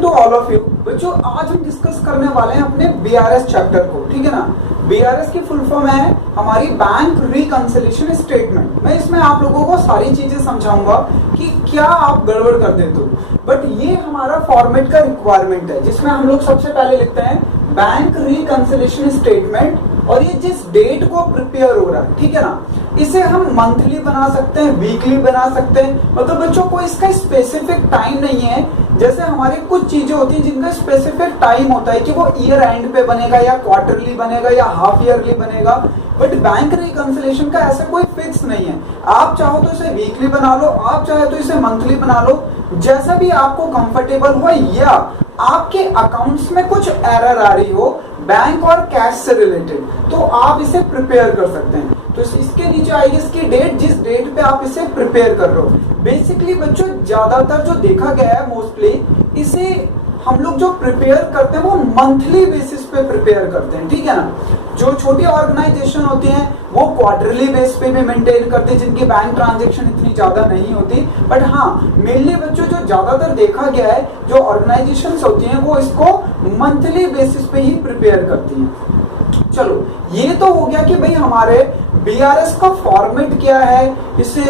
Morning to all of you. बच्चों आज हम डिस्कस करने वाले हैं अपने बीआरएस चैप्टर को, ठीक है ना। बीआरएस की फुल फॉर्म है हमारी बैंक रिकंसिलिएशन स्टेटमेंट। मैं इसमें आप लोगों को सारी चीजें समझाऊंगा कि क्या आप गड़बड़ कर देते हो, बट ये हमारा फॉर्मेट का रिक्वायरमेंट है जिसमें हम लोग सबसे पहले लिखते हैं बैंक रिकंसिलिएशन स्टेटमेंट, और ये जिस डेट को प्रिपेयर हो रहा है, ठीक है ना, इसे हम मंथली बना सकते हैं, वीकली बना सकते हैं। मतलब बच्चों को इसका स्पेसिफिक टाइम नहीं है। जैसे हमारे कुछ चीजें होती हैं जिनका स्पेसिफिक टाइम होता है कि वो ईयर एंड पे बनेगा या क्वार्टरली बनेगा या हाफ ईयरली बनेगा, बट बैंक रिकंसिलिएशन का ऐसा कोई फिक्स नहीं है। आप चाहो तो इसे वीकली बना लो, आप चाहे तो इसे मंथली बना लो, जैसा भी आपको कंफर्टेबल हो, या आपके अकाउंट्स में कुछ एरर आ रही हो बैंक और कैश से रिलेटेड, तो आप इसे प्रिपेयर कर सकते हैं। तो इसके नीचे आएगी इसकी डेट, जिस डेट पे आप इसे प्रिपेयर कर रहे हो। बेसिकली बच्चों ज्यादातर जो देखा गया है मोस्टली इसे हम लोग जो प्रिपेयर करते हैं वो मंथली बेसिस पे प्रिपेयर करते हैं, ठीक है ना। जो छोटी ऑर्गेनाइजेशन होती हैं वो क्वार्टरली बेस पे भी मेंटेन करते हैं, जिनकी बैंक ट्रांजैक्शन इतनी ज्यादा नहीं होती। बट हाँ, मेनली बच्चों जो ज्यादातर देखा गया है जो ऑर्गेनाइजेशंस होती हैं वो इसको मंथली बेसिस पे ही प्रिपेयर करती हैं। चलो ये तो हो गया कि भाई हमारे बीआरएस का फॉर्मेट क्या है, इसे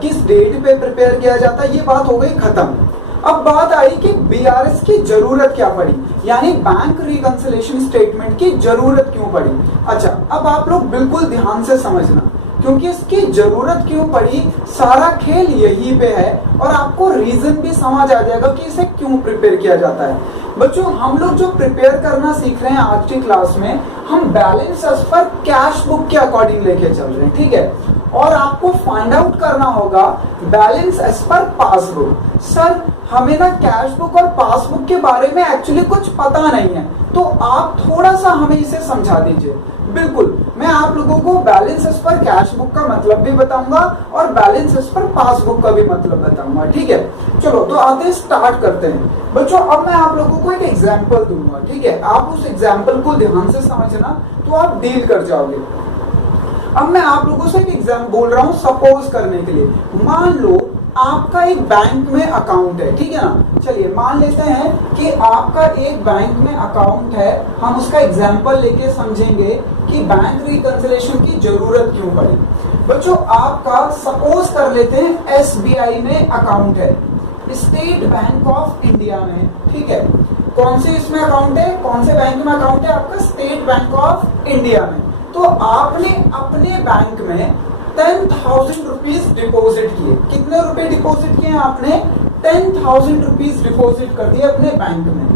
किस डेट पे प्रिपेयर किया जाता है, ये बात हो गई खत्म। अब बात आई कि बीआरएस की जरूरत क्या पड़ी, यानी बैंक रिकंसिलिएशन स्टेटमेंट की जरूरत क्यों पड़ी। अच्छा, अब आप लोग बिल्कुल ध्यान से समझना, क्योंकि इसकी जरूरत क्यों पड़ी, सारा खेल यही पे है, और आपको रीजन भी समझ आ जाएगा कि इसे क्यों प्रिपेयर किया जाता है। बच्चों हम लोग जो प्रिपेयर करना सीख रहे हैं आज की क्लास में, हम balance as per cash book के अकॉर्डिंग लेके चल रहे हैं, ठीक है। और आपको फाइंड आउट करना होगा balance as per passbook. Sir हमें ना कैश बुक और पासबुक के बारे में एक्चुअली कुछ पता नहीं है, तो आप थोड़ा सा हमें इसे समझा दीजिए। बिल्कुल, मैं आप लोगों को balance as per cash book का मतलब भी बताऊंगा और बैलेंस एज पर पासबुक का भी मतलब बताऊंगा, ठीक है। चलो तो आते हैं, स्टार्ट करते हैं। बच्चों अब मैं आप लोगों को एक एग्जाम्पल दूंगा, ठीक है। आप उस एग्जाम्पल को ध्यान से समझना तो आप डील कर जाओगे। अब मैं आप लोगों से एक एग्जाम बोल रहा हूं सपोज करने के लिए। मान लो आपका एक बैंक में अकाउंट है, ठीक है ना। चलिए मान लेते हैं कि आपका एक बैंक में अकाउंट है। हम उसका एग्जाम्पल लेके समझेंगे कि बैंक रिकंसिलिएशन की जरूरत क्यों पड़ी। बच्चों आपका सपोज कर लेते हैं एसबीआई में अकाउंट है, स्टेट बैंक ऑफ इंडिया में, ठीक है। कौन से इसमें अकाउंट है, कौन से बैंक में अकाउंट है आपका, स्टेट बैंक ऑफ इंडिया में। तो आपने अपने बैंक में 10,000 रुपीज डिपॉजिट किए। कितने रुपए डिपॉजिट किए आपने, 10,000 रुपीज डिपॉजिट कर दिए अपने बैंक में।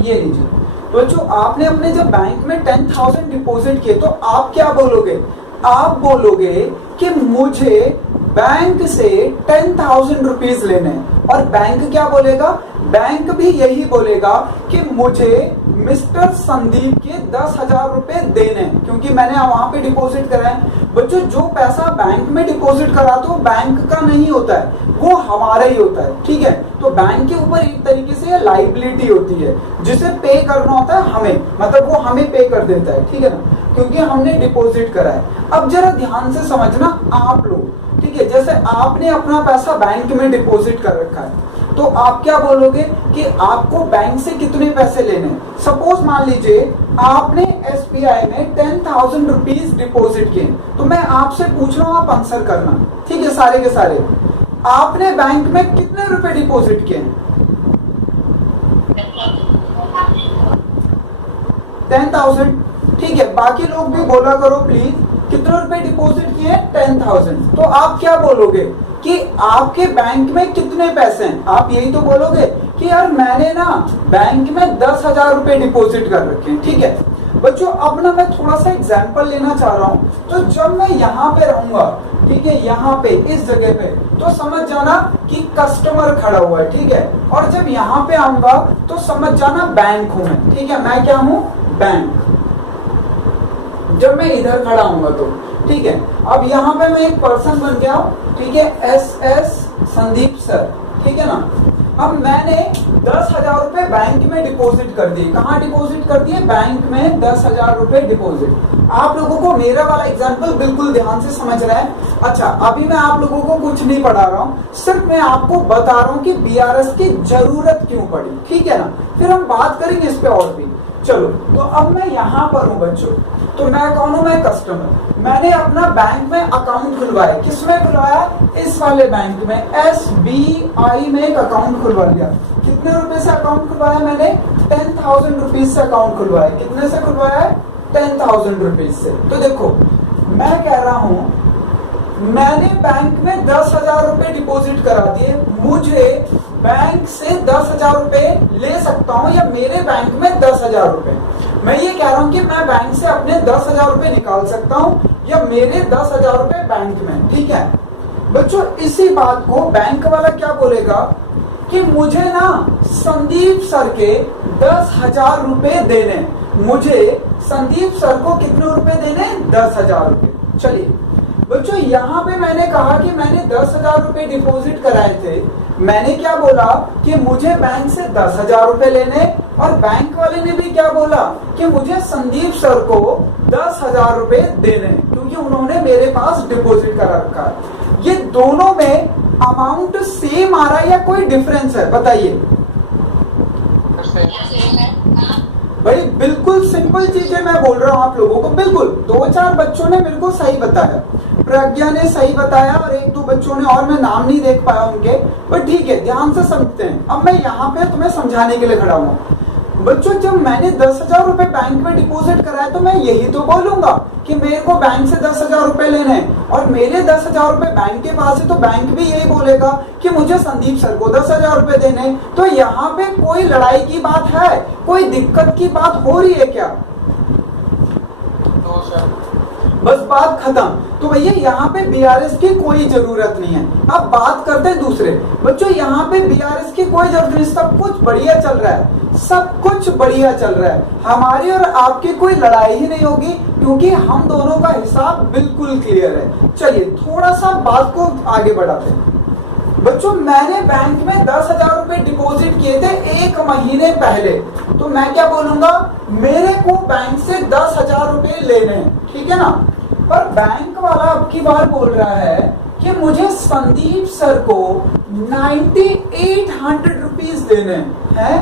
ये लीजिए बच्चों, आपने अपने जब बैंक में 10,000 डिपॉजिट किए तो आप क्या बोलोगे, आप बोलोगे कि मुझे बैंक से 10,000 रुपीज लेने हैं। और बैंक क्या बोलेगा, बैंक भी यही बोलेगा कि मुझे मिस्टर संदीप के 10,000 रुपए देने, क्योंकि मैंने वहां पे डिपॉजिट करा है। बच्चों जो पैसा बैंक में डिपॉजिट करा तो बैंक का नहीं होता है, वो हमारा ही होता है, ठीक है। तो बैंक के ऊपर एक तरीके से लाइबिलिटी होती है जिसे पे करना होता है हमें, मतलब वो हमें पे कर देता है, ठीक है ना, क्योंकि हमने डिपॉजिट करा है। अब जरा ध्यान से समझना आप लोग, ठीक है। जैसे आपने अपना पैसा बैंक में डिपॉजिट कर रखा है, तो आप क्या बोलोगे कि आपको बैंक से कितने पैसे लेने हैं। सपोज मान लीजिए आपने एसबीआई में 10,000 रुपीज डिपॉजिट किए, तो मैं आपसे पूछ रहा हूं, आप आंसर करना, ठीक है। सारे के सारे आपने बैंक में कितने रुपए डिपॉजिट किए, 10,000, ठीक है। बाकी लोग भी बोला करो प्लीज, कितने रुपए डिपॉजिट किए, 10,000। तो आप क्या बोलोगे कि आपके बैंक में कितने पैसे हैं। आप यही तो बोलोगे कि यार मैंने ना बैंक में 10,000 रुपए डिपॉजिट कर रखे हैं, ठीक है। बच्चों अब ना मैं थोड़ा सा एग्जांपल लेना चाह रहा हूं। तो जब मैं यहाँ पे रहूंगा, ठीक है, यहाँ पे इस जगह पे, तो समझ जाना कि कस्टमर खड़ा हुआ है, ठीक है। और जब यहाँ पे आऊंगा तो समझ जाना बैंक हूं मैं, ठीक है। मैं क्या हूं, बैंक। जब मैं इधर खड़ा हूंगा तो ठीक है। अब यहाँ पे मैं एक पर्सन बन गया हूं, ठीक है, एस संदीप सर, ठीक है ना। अब मैंने 10,000 रुपए बैंक में डिपॉजिट कर दिए। कहाँ डिपॉजिट कर दिए? बैंक में 10,000 रुपए डिपॉजिट। आप लोगों को मेरा वाला एग्जांपल बिल्कुल ध्यान से समझ रहा है? अच्छा, अभी मैं आप लोगों को कुछ नहीं पढ़ा रहा हूँ, सिर्फ मैं आपको बता रहा हूँ कि बीआरएस की जरूरत क्यों पड़ी, ठीक है ना? फिर हम बात करेंगे इस पे और भी। चलो, तो अब मैं यहाँ पर हूँ बच्चों, तो मैं कौन हूँ? मैं कस्टमर। मैंने अपना बैंक में अकाउंट खुलवाया। किसमें खुलवाया? इस वाले बैंक में, SBI में एक अकाउंट खुलवा लिया। कितने रुपए से अकाउंट खुलवाया मैंने? 10,000 रुपीज से अकाउंट खुलवाया। कितने से खुलवाया है? 10,000 रुपीज से। तो देखो, मैं कह रहा हूँ मैंने बैंक में 10,000 रुपए डिपॉजिट करा दिए। मुझे बैंक से 10,000 रुपए ले सकता हूँ या मेरे बैंक में 10,000 रुपए, मैं ये कह रहा हूँ कि मैं बैंक से अपने 10,000 रुपए निकाल सकता हूँ या मेरे 10,000 रुपए बैंक में, ठीक है बच्चों? इसी बात को बैंक वाला क्या बोलेगा कि मुझे ना संदीप सर के 10,000 रुपए देने। मुझे संदीप सर को कितने रुपए देने? 10,000 रुपए। चलिए बच्चों, यहाँ पे मैंने कहा कि मैंने 10,000 रुपए डिपॉजिट कराए थे। मैंने क्या बोला कि मुझे बैंक से 10,000 रुपए लेने, और बैंक वाले ने भी क्या बोला कि मुझे संदीप सर को 10,000 रुपए देने, क्योंकि उन्होंने मेरे पास डिपॉजिट करा रखा है। ये दोनों में अमाउंट सेम आ रहा है या कोई डिफरेंस है? बताइए भाई। बिल्कुल सिंपल चीजें मैं बोल रहा हूँ आप लोगों को। बिल्कुल 2-4 बच्चों ने मेरे को सही बताया, प्रज्ञा ने सही बताया और 1-2 बच्चों ने, और मैं नाम नहीं देख पाया उनके, पर ठीक है, ध्यान से समझते हैं। अब मैं यहाँ पे तुम्हें समझाने के लिए खड़ा हूँ। बच्चों, जब मैंने 10,000 रुपए बैंक में डिपॉजिट कराया तो मैं यही तो बोलूंगा कि मेरे को बैंक से 10,000 रुपए लेने हैं, और मेरे 10,000 रुपए बैंक के पास है, तो बैंक भी यही बोलेगा कि मुझे संदीप सर को 10,000 रुपए देने। तो यहाँ पे कोई लड़ाई की बात है? कोई दिक्कत की बात हो रही है क्या? बस बात खत्म। तो भैया यहाँ पे बीआरएस की कोई जरूरत नहीं है। अब बात करते हैं दूसरे। बच्चों, यहाँ पे बीआरएस की कोई जरूरत नहीं, सब कुछ बढ़िया चल रहा है, सब कुछ बढ़िया चल रहा है। हमारी और आपकी कोई लड़ाई ही नहीं होगी, क्योंकि हम दोनों का हिसाब बिल्कुल क्लियर है। चलिए थोड़ा सा बात को आगे बढ़ाते हैं। बच्चों, मैंने बैंक में 10,000 रुपए डिपॉजिट किए थे 1 महीने पहले, तो मैं क्या बोलूंगा? मेरे को बैंक से 10,000 रुपए लेने, ठीक है ना? पर बैंक वाला अब की बार बोल रहा है कि मुझे संदीप सर को 9,800 रुपीज देने हैं।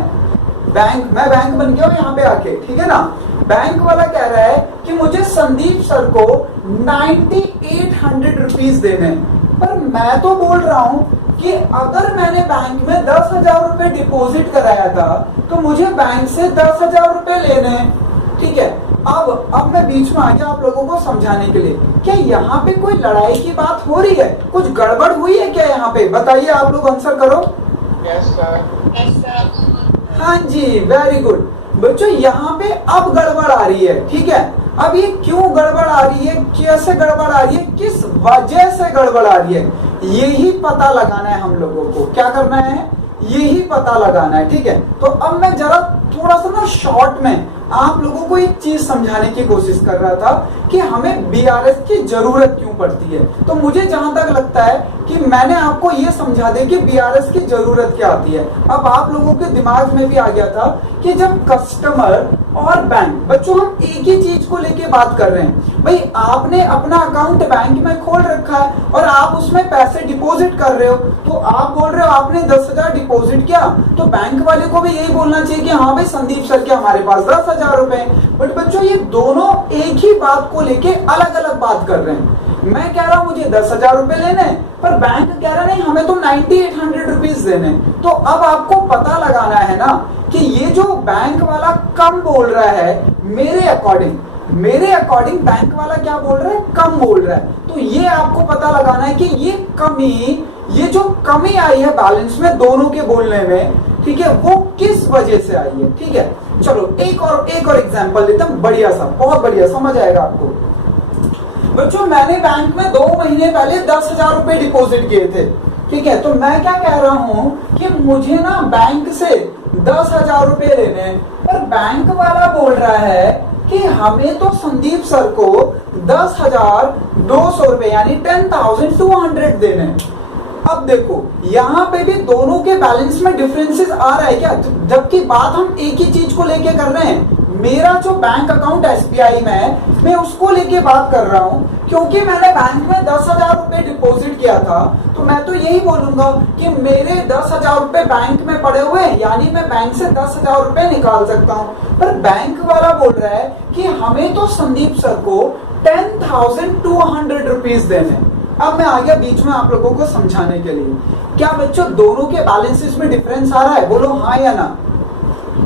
मैं बैंक बन गया हूं यहाँ पे आके, ठीक है ना? बैंक वाला कह रहा है कि मुझे संदीप सर को 9,800 रुपीज देने, पर मैं तो बोल रहा हूं कि अगर मैंने बैंक में 10,000 रुपए डिपॉजिट कराया था तो मुझे बैंक से 10,000 रुपए लेने, ठीक है? अब मैं बीच में आ गया आप लोगों को समझाने के लिए। क्या यहाँ पे कोई लड़ाई की बात हो रही है? कुछ गड़बड़ हुई है क्या यहाँ पे? बताइए, आप लोग आंसर करो। Yes sir. हाँ जी, वेरी गुड बच्चों। यहाँ पे अब गड़बड़ आ रही है, ठीक है? अब ये क्यों गड़बड़ आ रही है, कैसे गड़बड़ आ रही है, किस वजह से गड़बड़ आ रही है, यही पता लगाना है हम लोगों को। क्या करना है? यही पता लगाना है, ठीक है? तो अब मैं जरा थोड़ा सा ना शॉर्ट में आप लोगों को एक चीज समझाने की कोशिश कर रहा था कि हमें बीआरएस की जरूरत क्यों पड़ती है। तो मुझे जहां तक लगता है कि मैंने आपको ये समझा दे कि बीआरएस की जरूरत क्या आती है। अब आप लोगों के दिमाग में भी आ गया था कि जब कस्टमर और बैंक, बच्चों हम एक ही चीज को लेके बात कर रहे हैं। भाई, आपने अपना अकाउंट बैंक में खोल रखा है और आप उसमें पैसे डिपॉजिट कर रहे हो, तो आप बोल रहे हो आपने 10,000 डिपॉजिट किया, तो बैंक वाले को भी यही बोलना चाहिए कि हाँ भाई संदीप सर के हमारे पास 10,000 रुपए। बट बच्चों, ये दोनों एक ही बात को लेके अलग अलग बात कर रहे हैं। मैं कह रहा हूं मुझे 10,000 रुपए लेने, पर बैंक कह रहा नहीं हमें तो 9,800 रुपीज देने। तो अब आपको पता लगाना है ना कि ये जो बैंक वाला कम बोल रहा है, मेरे अकॉर्डिंग बैंक वाला क्या बोल रहा है? कम बोल रहा है। तो ये आपको पता लगाना है कि ये जो कमी आई है बैलेंस में दोनों के बोलने में, ठीक है, वो किस वजह से आई है, ठीक है? चलो एक और एग्जांपल लेते हैं, बढ़िया सा, बहुत बढ़िया, समझ आएगा आपको। बच्चों, मैंने बैंक में 2 महीने पहले 10,000 रुपए डिपॉजिट किए थे, ठीक है? तो मैं क्या कह रहा हूं कि मुझे ना बैंक से 10,000 रुपए लेने, पर बैंक वाला बोल रहा है कि हमें तो संदीप सर को 10,200 रुपए यानी 10,200 देने। अब देखो यहाँ पे भी दोनों के बैलेंस में डिफरेंसेस आ रहा है क्या, जबकि बात हम एक ही चीज को लेके कर रहे हैं। मेरा जो बैंक अकाउंट एसबीआई में है, मैं उसको लेके बात कर रहा हूँ, क्योंकि मैंने बैंक में 10,000 रुपए डिपॉजिट किया था, तो मैं तो यही बोलूंगा कि मेरे 10,000 रुपए बैंक में पड़े हुए हैं, यानी मैं बैंक से 10,000 रुपए निकाल सकता हूँ। पर बैंक वाला बोल रहा है कि हमें तो संदीप सर को 10,200 रुपीज देने। अब मैं आ गया बीच में आप लोगों को समझाने के लिए। क्या बच्चों दोनों के बैलेंसेस में डिफरेंस आ रहा है? बोलो हाँ या ना।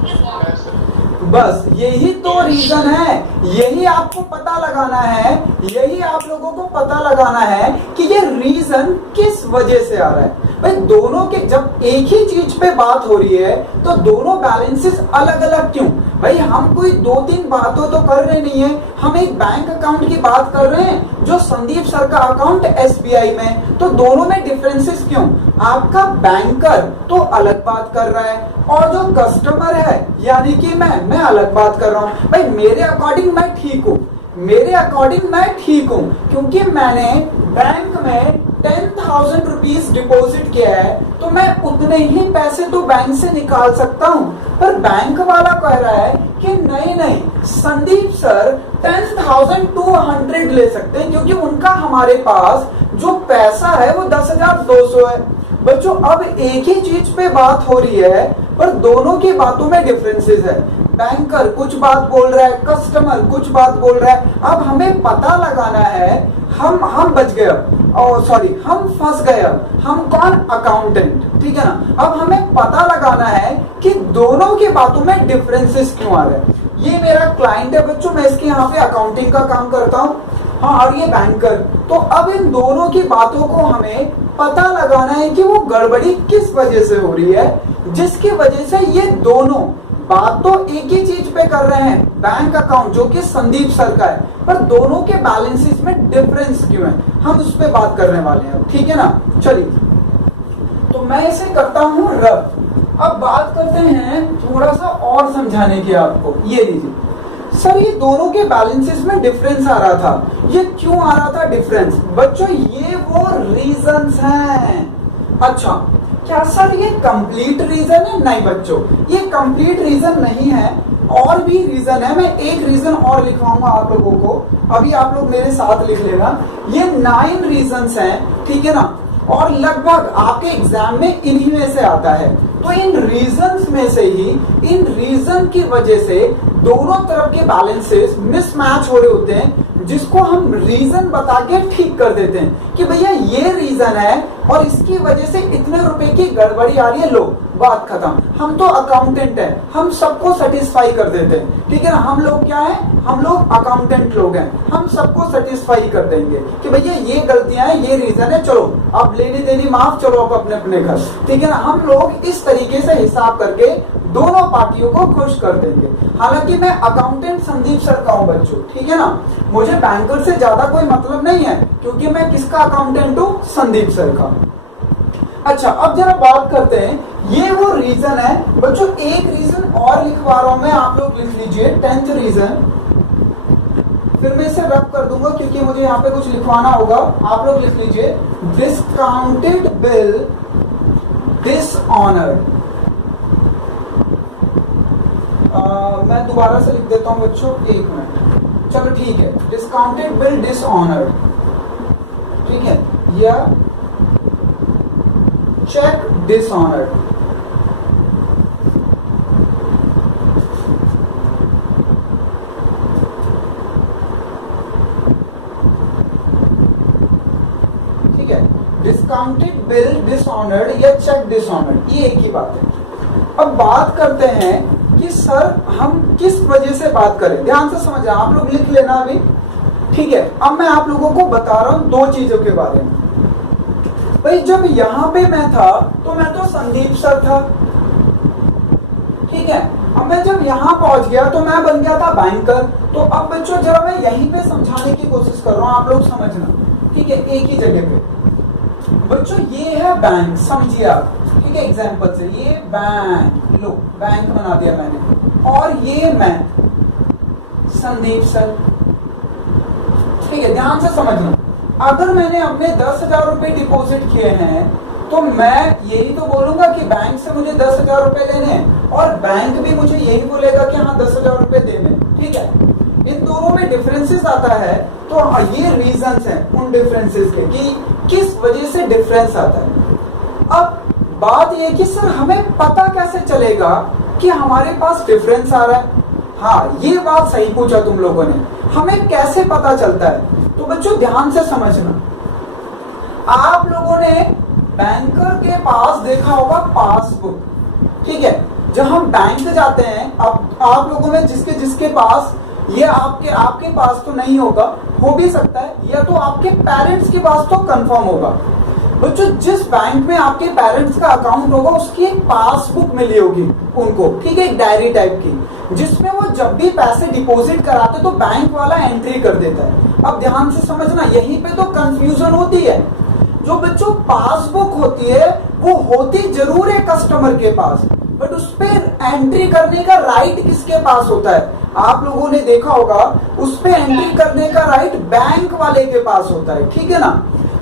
Yes, sir. बस यही तो रीजन है, यही आपको पता लगाना है, यही आप लोगों को पता लगाना है कि ये रीजन किस वजह से आ रहा है। भाई दोनों के जब एक ही चीज पे बात हो रही है तो दोनों बैलेंसेस अलग अलग क्यों? भाई हम कोई 2-3 बातों तो कर रहे नहीं है, हम एक बैंक अकाउंट की बात कर रहे हैं जो संदीप सर का अकाउंट एसबीआई में, तो दोनों में डिफरेंसेस क्यों? आपका बैंकर तो अलग बात कर रहा है और जो कस्टमर है यानी कि मैं अलग बात कर रहा हूं। भाई मेरे अकॉर्डिंग मैं ठीक हूं, मेरे अकॉर्डिंग मैं ठीक हूं, क्योंकि मैंने बैंक में 10,000 रुपीज डिपॉजिट किया है, तो मैं उतने ही पैसे तो बैंक से निकाल सकता हूं। पर बैंक वाला कह रहा है कि नहीं, संदीप सर 10,200 ले सकते हैं, क्योंकि उनका हमारे पास जो पैसा है वो 10,200 है। बच्चों अब एक ही चीज पे बात हो रही है, पर दोनों की बातों में डिफरेंसेस है। बैंकर कुछ बात बोल रहा है, कस्टमर कुछ बात बोल रहा है। अब हमें पता लगाना है, हम बच गए, सॉरी हम फंस गए। हम कौन? अकाउंटेंट, ठीक है ना। अब हमें पता लगाना है कि दोनों की बातों में डिफरेंसेस क्यों आ रहे हैं। ये मेरा क्लाइंट है बच्चों, मैं इसके यहाँ पे अकाउंटिंग का काम करता हूँ, हाँ, और ये बैंकर। तो अब इन दोनों की बातों को हमें पता लगाना है कि वो गड़बड़ी किस वजह से हो रही है, जिसकी वजह से ये दोनों बात तो एक ही चीज पे कर रहे हैं, बैंक अकाउंट जो कि संदीप सर का है, पर दोनों के बैलेंसेस में डिफरेंस क्यों है, हम उस पर बात करने वाले हैं, ठीक है ना। चलिए तो मैं इसे करता हूं रब। अब बात करते हैं थोड़ा सा और समझाने की आपको। ये लीजिए सर, ये दोनों के बैलेंसेस में डिफरेंस आ रहा था, ये क्यों आ रहा था डिफरेंस? बच्चों ये वो रीजंस हैं। अच्छा क्या सर ये कंप्लीट रीजन है? नहीं बच्चों, ये कंप्लीट रीजन नहीं है, और भी रीजन है। मैं एक रीजन और लिखवाऊंगा आप लोगों को, अभी आप लोग मेरे साथ लिख लेना। ये 9 रीजंस हैं, ठीक है ना, और लगभग आपके एग्जाम में इन्हीं में से आता है। तो इन रीजंस में से ही, इन रीजन की वजह से दोनों तरफ के बैलेंसेस मिसमैच हो रहे होते हैं, जिसको हम रीजन बता के ठीक कर देते हैं कि भैया ये रीजन है और इसकी वजह से इतने रुपए की गड़बड़ी आ रही है, लो बात खत्म। हम तो अकाउंटेंट हैं, हम सबको सेटिस्फाई कर देते हैं, ठीक है ना। हम लोग क्या है? हम लोग अकाउंटेंट लोग हैं, हम सबको सेटिस्फाई कर देंगे कि भैया ये गलतियां हैं, ये रीजन है, चलो अब लेनी देनी माफ, चलो अब अपने अपने घर, ठीक है ना। हम लोग इस तरीके से हिसाब करके दोनों पार्टियों को खुश कर देंगे। हालांकि मैं अकाउंटेंट संदीप सर का हूं बच्चों, ठीक है ना, मुझे बैंकर से ज्यादा कोई मतलब नहीं है, क्योंकि मैं किसका अकाउंटेंट हूं? संदीप सर का। अच्छा अब जरा बात करते हैं, ये वो रीजन है बच्चों। एक रीजन और लिखवा रहा हूं मैं, आप लोग लिख लीजिए 10th रीजन, फिर मैं इसे रब कर दूंगा क्योंकि मुझे यहाँ पे कुछ लिखवाना होगा। आप लोग लिख लीजिए डिस्काउंटेड बिल डिसऑनर्ड। मैं दोबारा से लिख देता हूं बच्चों, 1 मिनट, चलो ठीक है। डिस्काउंटेड बिल डिसऑनर्ड, ठीक है, या चेक डिसऑनर्ड। ठीक है, डिस्काउंटेड बिल डिसऑनर्ड या चेक डिसऑनर्ड, ये एक ही बात है। अब बात करते हैं कि सर हम किस वजह से बात करें, ध्यान से समझना, आप लोग लिख लेना अभी, ठीक है। अब मैं आप लोगों को बता रहा हूं 2 चीजों के बारे में। भाई जब यहां पे मैं था तो मैं तो संदीप सर था, ठीक है। अब मैं जब यहां पहुंच गया तो मैं बन गया था बैंकर। तो अब बच्चों जरा मैं यहीं पे समझाने की कोशिश कर रहा हूं, आप लोग समझना, ठीक है, एक ही जगह पे। बच्चों ये है बैंक, समझिए आप, ठीक है, एग्जाम्पल से ये बैंक, लो बैंक बना दिया मैंने, और ये मैं संदीप सर, ठीक है, ध्यान से समझना। अगर मैंने अपने 10,000 रुपए डिपॉजिट किए हैं तो मैं यही तो बोलूंगा कि बैंक से मुझे 10,000 रुपए लेने हैं और बैंक भी मुझे यही बोलेगा कि हाँ 10,000 रुपए देने, ठीक है। इन दोनों में डिफरेंसेस आता है, तो ये रीजंस हैं उन डिफरेंसेस के कि किस वजह से डिफरेंस आता है। अब बात ये कि सर हमें पता कैसे चलेगा कि हमारे पास डिफरेंस आ रहा है। हाँ, ये बात सही पूछा तुम लोगों ने, हमें कैसे पता चलता है। तो बच्चों ध्यान से समझना, आप लोगों ने बैंकर के पास देखा होगा पासबुक, ठीक है। जब हम बैंक जाते हैं, अब आप लोगों में जिसके जिसके पास, ये आपके पास तो नहीं होगा, हो भी सकता है, या तो आपके पेरेंट्स के पास तो कंफर्म होगा। बच्चों जिस बैंक में आपके पेरेंट्स का अकाउंट होगा उसकी एक पासबुक मिली होगी उनको, ठीक है, एक डायरी टाइप की, जिसमें वो जब भी पैसे डिपॉजिट कराते तो बैंक वाला एंट्री कर देता है। अब ध्यान से समझना, यहीं पे तो कंफ्यूजन होती है। जो बच्चों पासबुक होती है वो होती जरूर है कस्टमर के पास, बट उस पर एंट्री करने का राइट किसके पास होता है? आप लोगों ने देखा होगा उस पर एंट्री करने का राइट बैंक वाले के पास होता है, ठीक है ना।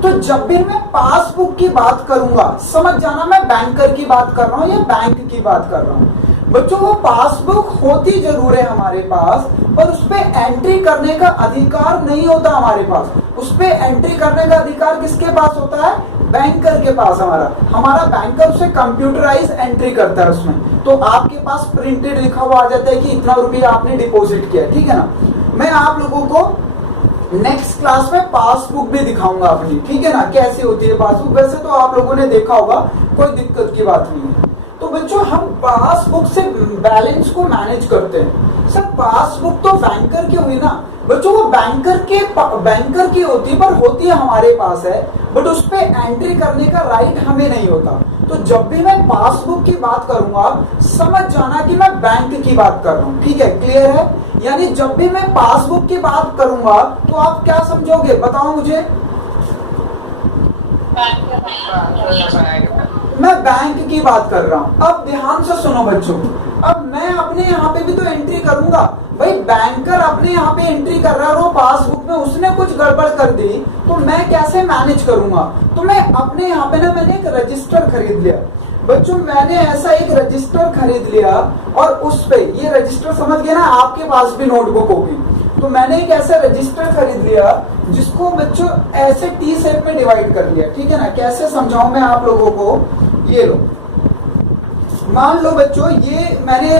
तो जब भी मैं पासबुक की बात करूंगा, समझ जाना मैं बैंकर की बात कर रहा हूं या बैंक की बात कर रहा हूं। बच्चों वो पासबुक होती जरूर है हमारे पास, पर उस पे एंट्री करने का अधिकार नहीं होता हमारे पास। उस पे एंट्री करने का अधिकार किसके पास होता है? बैंकर के पास। हमारा बैंकर उसे कंप्यूटराइज एंट्री करता है उसमें। तो आपके पास प्रिंटेड लिखा हुआ आ जाता है कि इतना रुपया आपने डिपॉजिट किया, ठीक है ना। मैं आप लोगों को नेक्स्ट क्लास में पासबुक भी दिखाऊंगा अपनी, ठीक है ना, कैसे होती है पासबुक। वैसे तो आप लोगों ने देखा होगा, कोई दिक्कत की बात नहीं है। तो बच्चों हम पासबुक से बैलेंस को मैनेज करते हैं। सर पासबुक तो बैंकर की हुई ना। बच्चों वो बैंकर की होती पर होती है हमारे पास है, बट उस पे एंट्री करने का राइट हमें नहीं होता। तो जब भी मैं पासबुक की बात करूंगा समझ जाना कि मैं बैंक की बात कर रहा हूँ, ठीक है, क्लियर है। यानी जब भी मैं पासबुक की बात करूंगा तो आप क्या समझोगे, बताओ मुझे। मैं बैंक की बात कर रहा हूं। अब ध्यान से सुनो बच्चों, अब मैं अपने यहाँ पे भी तो एंट्री करूंगा। भाई बैंकर अपने यहाँ पे एंट्री कर रहा है और पासबुक में उसने कुछ गड़बड़ कर दी तो मैं कैसे मैनेज करूंगा। तो मैं अपने यहाँ पे ना मैंने एक रजिस्टर खरीद लिया। बच्चों मैंने ऐसा एक रजिस्टर खरीद लिया और उस पे, ये रजिस्टर समझ गए ना, आपके पास भी नोटबुक होगी। तो मैंने एक ऐसा रजिस्टर खरीद लिया जिसको बच्चों ऐसे टी शेप में डिवाइड कर लिया, ठीक है ना। कैसे समझाऊं मैं आप लोगों को, ये लो, मान लो बच्चों ये मैंने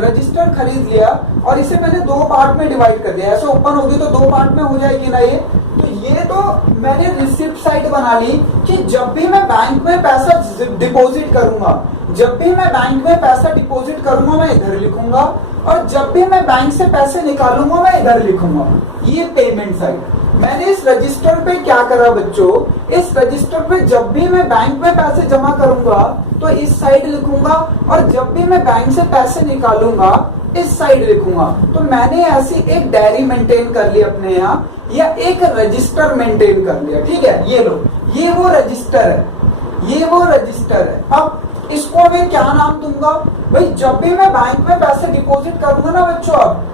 रजिस्टर खरीद लिया और इसे मैंने दो पार्ट में डिवाइड कर दिया। ऐसे ओपन होगी तो दो पार्ट में हो जाएगी ना ये। तो ये तो मैंने रिसिप्ट साइड बना ली कि जब भी मैं बैंक में पैसा डिपॉजिट करूंगा, जब भी मैं बैंक में पैसा डिपॉजिट करूंगा मैं इधर लिखूंगा, और जब भी मैं बैंक से पैसे निकालूंगा मैं इधर लिखूंगा। ये पेमेंट साइड। मैंने इस रजिस्टर पे क्या करा बच्चों, इस रजिस्टर पे जब भी मैं बैंक में पैसे जमा करूंगा तो इस साइड लिखूंगा, और जब भी मैं बैंक से पैसे निकालूंगा इस साइड लिखूंगा। तो मैंने ऐसी एक डायरी मेंटेन कर ली अपने यहाँ, या एक रजिस्टर मेंटेन कर लिया, ठीक है। ये लो, ये वो रजिस्टर है, ये वो रजिस्टर है। अब इसको मैं क्या नाम दूंगा भाई, जब भी मैं बैंक में पैसे डिपॉजिट करूंगा ना बच्चों, अब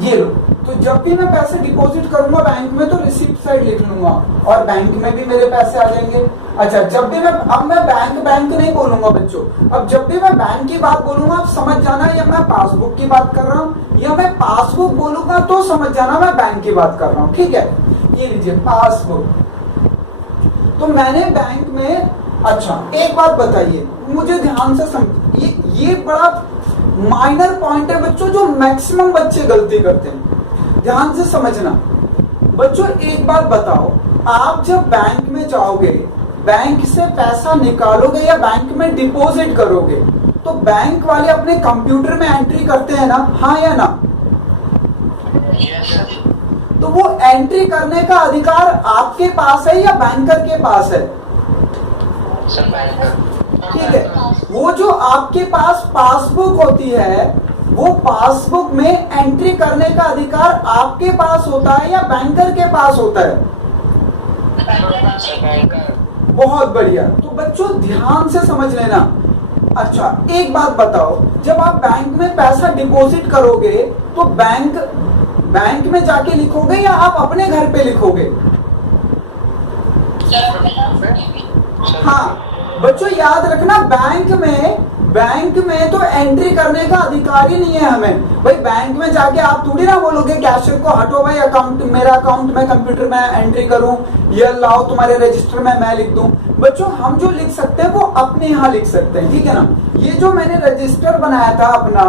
ये लो, तो जब भी मैं पैसे डिपॉजिट करूंगा बैंक में तो रिसिप्ट साइड लिख लूंगा और बैंक में भी मेरे पैसे आ जाएंगे। अच्छा, जब भी अब मैं बैंक नहीं बोलूंगा बच्चों, अब जब भी मैं बैंक की बात बोलूंगा आप समझ जाना या मैं पासबुक की बात कर रहा हूँ, या मैं पासबुक बोलूंगा तो समझ जाना मैं बैंक की बात कर रहा हूँ, ठीक है। ये लीजिए पासबुक। तो मैंने बैंक में, अच्छा एक बात बताइए मुझे ध्यान से समझ, ये बड़ा माइनर पॉइंट है बच्चों जो मैक्सिमम बच्चे गलती करते हैं, ध्यान से समझना। बच्चों एक बात बताओ, आप जब बैंक में जाओगे, बैंक से पैसा निकालोगे या बैंक में डिपॉजिट करोगे, तो बैंक वाले अपने कंप्यूटर में एंट्री करते हैं ना, हाँ या ना? तो वो एंट्री करने का अधिकार आपके पास है या बैंकर के पास है? ठीक है, वो जो आपके पास पासबुक होती है वो पासबुक में एंट्री करने का अधिकार आपके पास होता है या बैंकर के पास होता है? बहुत बढ़िया। तो बच्चों ध्यान से समझ लेना। अच्छा एक बात बताओ, जब आप बैंक में पैसा डिपॉजिट करोगे तो बैंक में जाके लिखोगे या आप अपने घर पे लिखोगे? हाँ, बच्चों याद रखना, बैंक में तो एंट्री करने का अधिकार ही नहीं है हमें। भाई बैंक में जाके आप थोड़ी ना बोलोगे कैशियर को हटो भाई अकाउंट, मेरा अकाउंट मैं कंप्यूटर में एंट्री करूं, ये लाओ तुम्हारे रजिस्टर में मैं लिख दूं। बच्चों हम जो लिख सकते हैं वो अपने यहाँ लिख सकते हैं, ठीक है ना। ये जो मैंने रजिस्टर बनाया था अपना,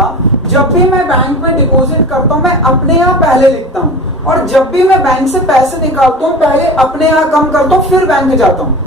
जब भी मैं बैंक में डिपॉजिट करता हूँ मैं अपने यहाँ पहले लिखता हूँ, और जब भी मैं बैंक से पैसे निकालता हूँ पहले अपने यहाँ कम करता हूँ फिर बैंक जाता हूँ।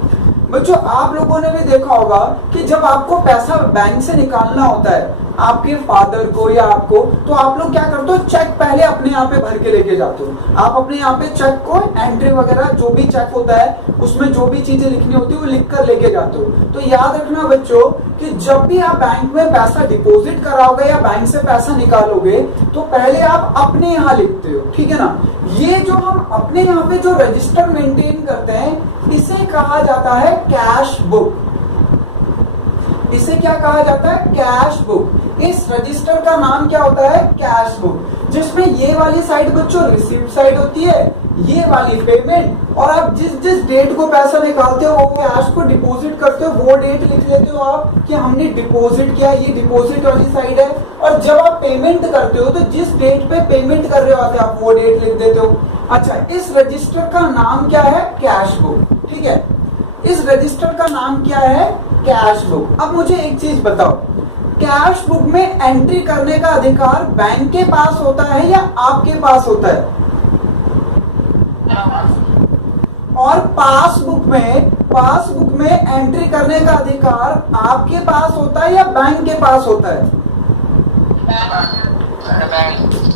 बच्चों आप लोगों ने भी देखा होगा कि जब आपको पैसा बैंक से निकालना होता है आपके फादर को या आपको, तो आप लोग क्या करते हो, चेक पहले अपने यहाँ पे भर के लेके जाते हो। आप अपने यहाँ पे चेक को एंट्री वगैरह जो भी चेक होता है उसमें जो भी चीजें लिखनी होती है वो लिख कर लेके जाते हो। तो याद रखना बच्चों कि जब भी आप बैंक में पैसा डिपॉजिट कराओगे या बैंक से पैसा निकालोगे तो पहले आप अपने यहाँ लिखते हो, ठीक है ना। ये जो हम अपने यहाँ पे जो रजिस्टर मेंटेन करते हैं इसे कहा जाता है कैश बुक। इसे क्या कहा जाता है, कैश बुक। इस रजिस्टर का नाम क्या होता है, कैश बुक, जिसमें ये वाली साइड बच्चों रिसीप्ट साइड होती है, ये वाली पेमेंट, और आप जिस जिस डेट को पैसा निकालते हो वो कैश को डिपॉजिट करते हो वो डेट लिख लेते हो आप कि हमने डिपॉजिट किया, ये डिपॉजिट वाली साइड है। और जब आप पेमेंट करते हो तो जिस डेट पे पेमेंट कर रहे होते आप वो डेट लिख देते हो। अच्छा, इस रजिस्टर का नाम क्या है, कैश बुक, ठीक है। इस रजिस्टर का नाम क्या है, कैश बुक। अब मुझे एक चीज बताओ, कैश बुक में एंट्री करने का अधिकार बैंक के पास होता है या आपके पास होता है? और पासबुक में एंट्री करने का अधिकार आपके पास होता है या बैंक के पास होता है?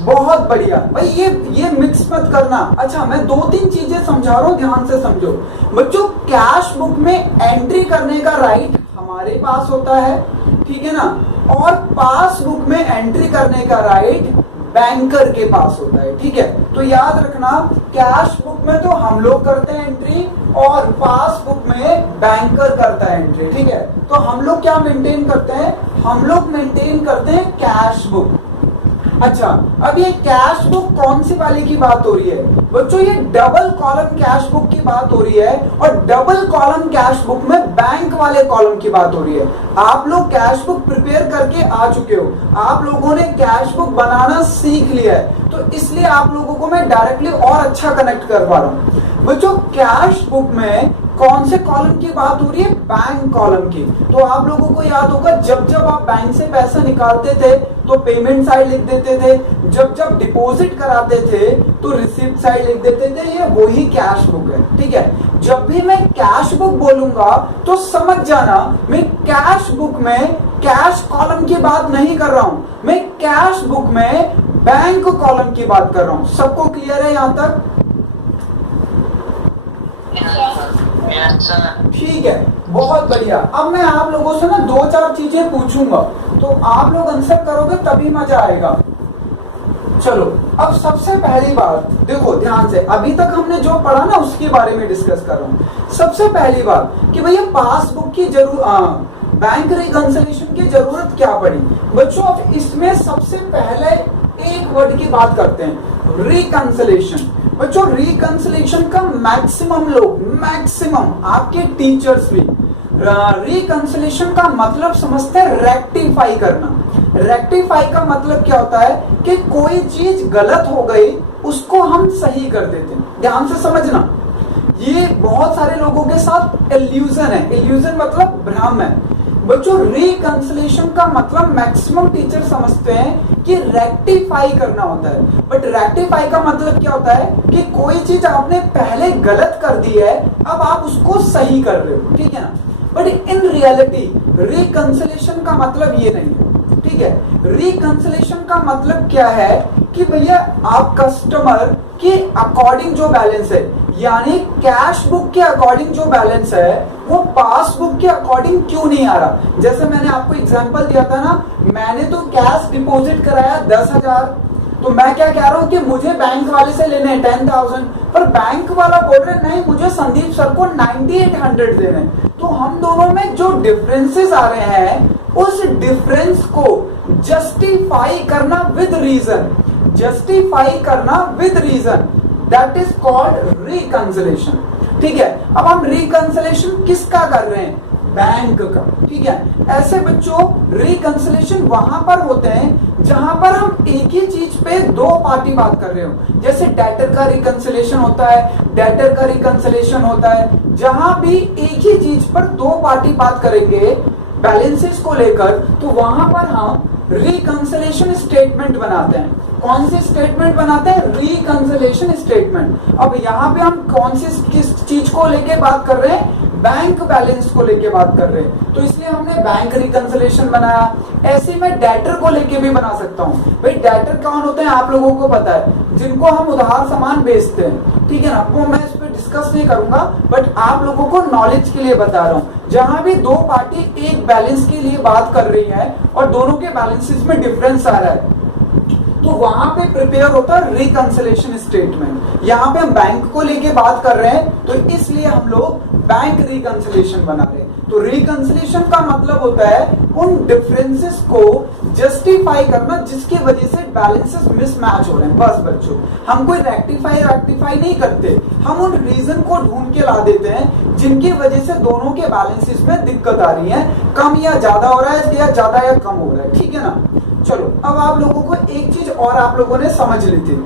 बहुत बढ़िया भाई, ये मिक्स मत करना। अच्छा मैं दो तीन चीजें समझा रहा हूं, ध्यान से समझो बच्चों। कैश बुक में एंट्री करने का राइट हमारे पास होता है, ठीक है ना, और पासबुक में एंट्री करने का राइट बैंकर के पास होता है, ठीक है। तो याद रखना कैश बुक में तो हम लोग करते हैं एंट्री और पासबुक में बैंकर करता है एंट्री, ठीक है। तो हम लोग क्या मेंटेन करते हैं, हम लोग मेंटेन करते हैं कैश बुक। अच्छा, अब ये कैश बुक कौन सी वाली की बात हो रही है बच्चों, ये डबल कॉलम कैश बुक की बात हो रही है, और डबल कॉलम कैश बुक में बैंक वाले कॉलम की बात हो रही है। आप लोग कैश बुक प्रिपेयर करके आ चुके हो, आप लोगों ने कैश बुक बनाना सीख लिया है, तो इसलिए आप लोगों को मैं डायरेक्टली और अच्छा कनेक्ट कर पा रहा हूँ। बच्चों कैश बुक में कौन से कॉलम की बात हो रही है, बैंक कॉलम की। तो आप लोगों को याद होगा जब जब आप बैंक से पैसा निकालते थे तो पेमेंट साइड लिख देते थे, जब जब डिपॉजिट कराते थे तो रिसीप्ट साइड लिख देते थे, ये वही कैश बुक है, ठीक है। जब भी मैं कैश बुक बोलूंगा तो समझ जाना मैं कैश बुक में कैश कॉलम की बात नहीं कर रहा हूं, मैं कैश बुक में बैंक कॉलम की बात कर रहा हूं। सबको क्लियर है यहां तक? ठीक है, बहुत बढ़िया। अब मैं आप लोगों से ना दो चार चीजें पूछूंगा तो आप लोग आंसर करोगे तभी मजा आएगा। चलो अब सबसे पहली बात देखो ध्यान से, अभी तक हमने जो पढ़ा ना उसके बारे में डिस्कस कर रहा हूं। सबसे पहली बात कि भैया पासबुक की बैंक रिकंसिलिएशन की जरूरत क्या पड़ी बच्चों। अब इसमें सबसे पहले एक वर्ड की बात करते हैं, रिकंसिलिएशन। बच्चों रिकंसिलिएशन का मैक्सिमम लोग, मैक्सिमम आपके टीचर्स भी रिकंसिलिएशन का मतलब समझते हैं रेक्टिफाई करना। रेक्टिफाई का मतलब क्या होता है कि कोई चीज गलत हो गई उसको हम सही कर देते हैं। ध्यान से समझना, ये बहुत सारे लोगों के साथ इल्यूजन है। इल्यूजन मतलब भ्रम है बच्चों। रिकंसिलिएशन का मतलब मैक्सिमम टीचर समझते हैं कि रेक्टिफाई करना होता है, बट रेक्टिफाई का मतलब क्या होता है कि कोई चीज आपने पहले गलत कर दी है अब आप उसको सही कर रहे हो, ठीक है ना। बट इन रियलिटी रिकंसिलिएशन का मतलब ये नहीं है, ठीक है। रिकंसिलिएशन का मतलब क्या है कि भैया आप कस्टमर के अकॉर्डिंग जो बैलेंस है, यानी कैश बुक के अकॉर्डिंग जो बैलेंस है वो पासबुक के अकॉर्डिंग क्यों नहीं आ रहा। जैसे मैंने आपको एग्जांपल दिया था ना, मैंने तो कैश डिपॉजिट कराया 10,000, तो मैं क्या कह रहा हूं कि मुझे बैंक वाले से लेने हैं 10,000, पर बैंक वाला बोल रहे नहीं मुझे संदीप सर को 9,800 देने। तो हम दोनों में जो डिफरेंसेस आ रहे हैं उस डिफरेंस को जस्टिफाई करना विद रीजन, जस्टिफाई करना with reason, that is called reconciliation, ठीक है। अब हम रिकंसिलिएशन किसका कर रहे हैं, बैंक का, ठीक है। ऐसे बच्चों रिकंसिलिएशन वहां पर होते हैं जहां पर हम एक ही चीज पे दो पार्टी बात कर रहे हो। जैसे डेटर का रिकंसिलिएशन होता है, डेटर का रिकंसिलिएशन होता है। जहां भी एक ही चीज पर दो पार्टी बात करेंगे बैलेंसेस को लेकर, तो वहां पर हम रिकंसिलिएशन स्टेटमेंट बनाते हैं। कौन सी स्टेटमेंट बनाते हैं? Reconciliation statement. अब यहाँ पे हम कौन सी किस चीज को लेके बात कर रहे हैं? बैंक बैलेंस को लेके बात कर रहे हैं, तो इसलिए हमने बैंक रिकंसिलिएशन बनाया। ऐसे में डेटर को लेके भी बना सकता हूँ। भाई डेटर कौन होते हैं आप लोगों को पता है, जिनको हम उधार सामान बेचते हैं, ठीक है ना। वो मैं इस पे डिस्कस नहीं करूंगा, बट आप लोगों को नॉलेज के लिए बता रहा हूँ। जहां भी दो पार्टी एक बैलेंस के लिए बात कर रही है और दोनों के बैलेंसेस में डिफरेंस आ रहा है, तो वहां पे प्रिपेयर होता है रिकंसिलिएशन स्टेटमेंट। यहाँ पे हम बैंक को लेके बात कर रहे हैं, तो इसलिए हम लोग बैंक रिकंसिलिएशन बना रहे हैं। तो रिकंसिलिएशन का मतलब होता है उन डिफरेंसेस को जस्टिफाई करना जिसकी वजह से बैलेंसेस मिसमैच हो रहे हैं। बस बच्चों, हम कोई रेक्टिफाई नहीं करते, हम उन रीजन को ढूंढ के ला देते हैं जिनकी वजह से दोनों के बैलेंसेस में दिक्कत आ रही है, कम या ज्यादा हो रहा है या ज्यादा या कम हो रहा है, ठीक है ना। चलो अब आप लोगों को एक चीज और आप लोगों ने समझ ली थी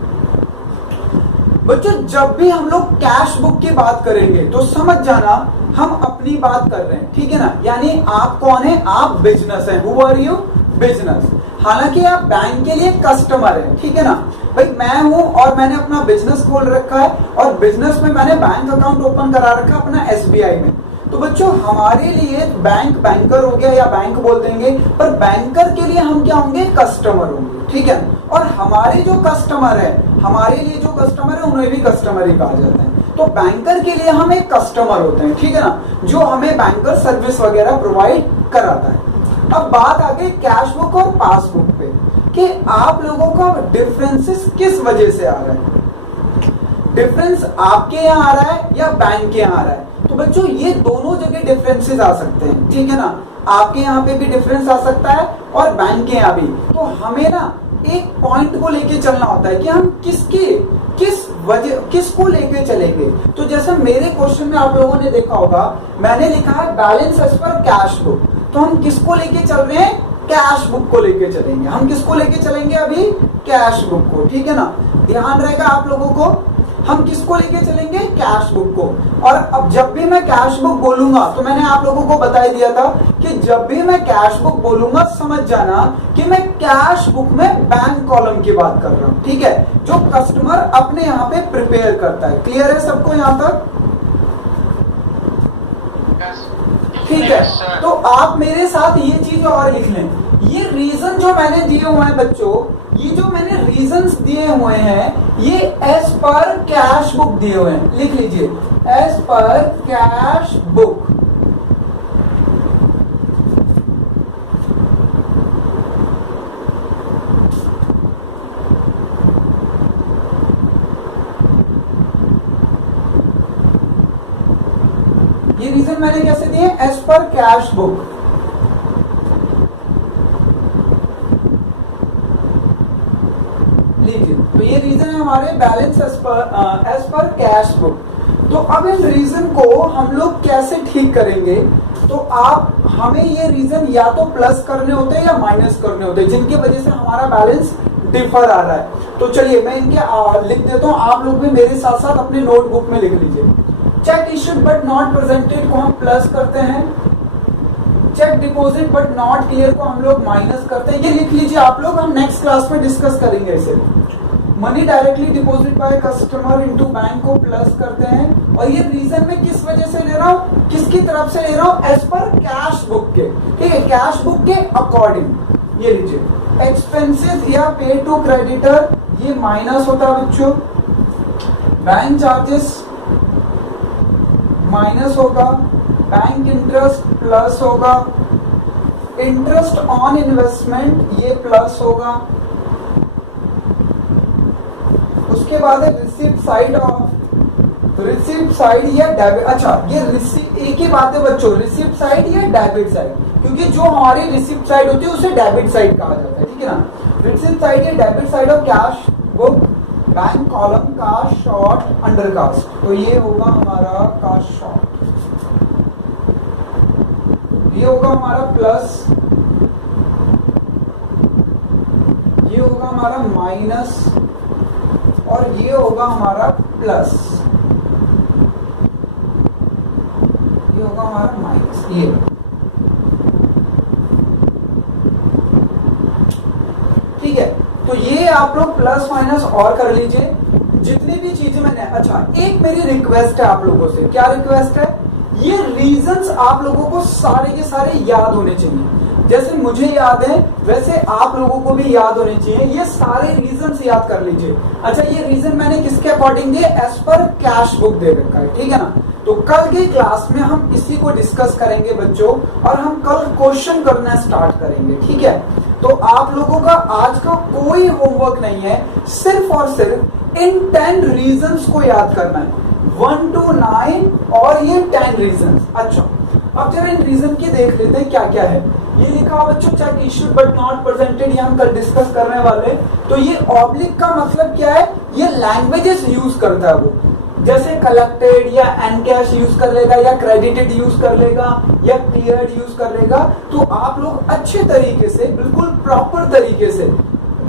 बच्चों, जब भी हम लोग कैश बुक की बात करेंगे तो समझ जाना हम अपनी बात कर रहे हैं, ठीक है ना। यानी आप कौन है? आप बिजनेस है। Who are you? बिजनेस। हालांकि आप बैंक के लिए कस्टमर है, ठीक है ना। भाई मैं हूं और मैंने अपना बिजनेस खोल रखा है और बिजनेस में मैंने बैंक अकाउंट ओपन करा रखा है अपना एसबीआई में। तो बच्चों हमारे लिए बैंक बैंकर हो गया या बैंक बोल देंगे, पर बैंकर के लिए हम क्या होंगे? कस्टमर होंगे, ठीक है। और हमारे जो कस्टमर है, हमारे लिए जो कस्टमर है उन्हें भी कस्टमर ही कहा जाता है। तो बैंकर के लिए हम एक कस्टमर होते हैं, ठीक है ना, जो हमें बैंकर सर्विस वगैरह प्रोवाइड कराता है। अब बात आ गई कैश बुक और पासबुक पे कि आप लोगों का डिफरेंसेस किस वजह से आ रहा है। डिफरेंस आपके यहाँ आ रहा है या बैंक के यहाँ आ रहा है? तो बच्चों ये दोनों जगह डिफरेंसेस आ सकते हैं, ठीक है ना। आपके यहाँ पे भी डिफरेंस आ सकता है और बैंक के यहाँ भी। तो हमें ना एक पॉइंट को लेके चलना होता है कि हम किसको लेके चलेंगे। तो जैसे मेरे क्वेश्चन में आप लोगों ने देखा होगा, मैंने लिखा है balance as per cash book. तो हम किसको लेके चल रहे हैं? कैश बुक को लेके चलेंगे। हम किसको लेके चलेंगे अभी? कैश बुक को, ठीक है ना। ध्यान रहेगा आप लोगों को, हम किसको लेके चलेंगे? कैश बुक को। और अब जब भी मैं कैश बुक बोलूंगा, तो मैंने आप लोगों को बता दिया था कि जब भी मैं कैश बुक बोलूंगा समझ जाना कि मैं कैश बुक में बैंक कॉलम की बात कर रहा हूं, ठीक है, जो कस्टमर अपने यहाँ पे प्रिपेयर करता है। क्लियर है सबको यहाँ तक? ठीक है, तो आप मेरे साथ ये चीज और लिख लें। ये रीजन जो मैंने दिए हुए हैं बच्चों, ये जो मैंने रीजंस दिए हुए हैं, ये एज पर कैश बुक दिए हुए हैं। लिख लीजिए, एज पर कैश बुक। ये रीजन मैंने कैसे दिए? As per cash book. लीजिए, तो ये रीजन है हमारे balance as per cash book. तो अब इन रीजन को हम लोग कैसे ठीक करेंगे? तो आप हमें ये रीजन या तो प्लस करने होते हैं या माइनस करने होते हैं, जिनकी वजह से हमारा बैलेंस डिफर आ रहा है। तो चलिए मैं इनके लिख देता हूं, आप लोग भी मेरे साथ साथ अपने नोटबुक में लिख लीजिए। Cheque issued but not presented को हम प्लस करते हैं, cheque deposit but not clear को हम लोग माइनस करते हैं। ये लिख लीजिए आप लोग, हम नेक्स्ट क्लास में डिस्कस करेंगे इसे। Money directly deposit by customer into bank को प्लस करते हैं। और ये रीजन में किस वजह से ले रहा हूं, किसकी तरफ से ले रहा हूं? एज पर कैश बुक के, ठीक है, कैश बुक के अकॉर्डिंग। ये लीजिए, एक्सपेंसेस या पे टू क्रेडिटर ये माइनस होता है बच्चों, बैंक चार्जेस माइनस होगा, बैंक इंटरेस्ट प्लस होगा, इंटरेस्ट ऑन इन्वेस्टमेंट ये प्लस होगा। उसके बाद है रिसिप्ट साइड ऑफ, तो रिसिप्ट साइड या डेबिट। अच्छा, ये रिसिप्ट एक ही बात है बच्चों, रिसिप्ट साइड या डेबिट साइड, क्योंकि जो हमारी रिसिप्ट साइड होती है उसे डेबिट साइड कहा जाता है, ठीक है ना। रिसिप्ट साइड या debit side of cash book, bank column का शॉर्ट अंडरकास्ट। तो ये होगा हमारा का शॉर्ट। ये होगा हमारा प्लस, ये होगा हमारा माइनस, और ये होगा हमारा प्लस, ये होगा हमारा माइनस। ये ठीक है, तो ये आप लोग प्लस माइनस और कर लीजिए जितनी भी चीजें मैंने। अच्छा, एक मेरी रिक्वेस्ट है आप लोगों से। क्या रिक्वेस्ट है? ये रीजंस आप लोगों को सारे के सारे याद होने चाहिए। जैसे मुझे याद है वैसे आप लोगों को भी याद होने चाहिए। ये सारे रीजंस याद कर लीजिए। अच्छा, ये रीजन मैंने किसके अकॉर्डिंग दिए? एज पर कैश बुक दे रखा है, ठीक है ना। तो कल की क्लास में हम इसी को डिस्कस करेंगे बच्चों, और हम कल क्वेश्चन करना स्टार्ट करेंगे, ठीक है। तो आप लोगों का आज का कोई होमवर्क नहीं है, सिर्फ और सिर्फ इन 10 रीजंस को याद करना है, 1 to 9 और ये 10 रीजंस। अच्छा, अब जरा इन रीजन के देख लेते हैं क्या क्या है। ये लिखा हुआ बच्चों check issued but not presented, ये हम कल डिस्कस करने वाले। तो ये ऑब्लिक का मतलब क्या है? ये लैंग्वेजेस यूज करता है वो, जैसे कलेक्टेड या एनकैश यूज कर लेगा, या क्रेडिटेड यूज कर लेगा, या क्लियर्ड यूज कर लेगा। तो आप लोग अच्छे तरीके से, बिल्कुल प्रॉपर तरीके से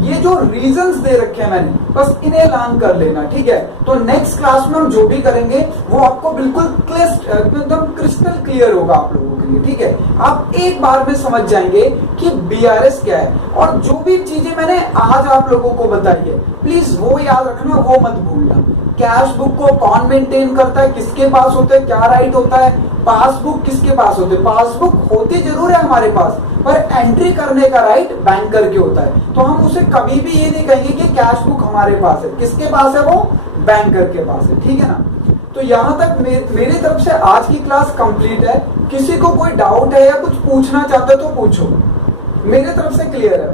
ये जो रीजंस दे रखे हैं मैंने, बस इन्हें लर्न कर लेना, ठीक है। तो नेक्स्ट क्लास में हम जो भी करेंगे वो आपको बिल्कुल एकदम क्रिस्टल क्लियर होगा आप लोगों के लिए, ठीक है। आप एक बार में समझ जाएंगे कि बीआरएस क्या है, और जो भी चीजें मैंने आज आप लोगों को बताई है प्लीज वो याद रखना, वो मत भूलना। कैश बुक को कौन मेंटेन करता है, किसके पास होता है, क्या राइट होता है। पासबुक किसके पास होते है? पासबुक होती जरूर है हमारे पास, पर एंट्री करने का राइट बैंकर के होता है। तो हम उसे कभी भी ये नहीं कहेंगे कि कैश बुक हमारे पास है। किसके पास है? वो बैंकर के पास है, ठीक है ना। तो यहाँ तक मेरी तरफ से आज की क्लास कंप्लीट है। किसी को कोई डाउट है या कुछ पूछना चाहते हो तो पूछो, मेरे तरफ से क्लियर है।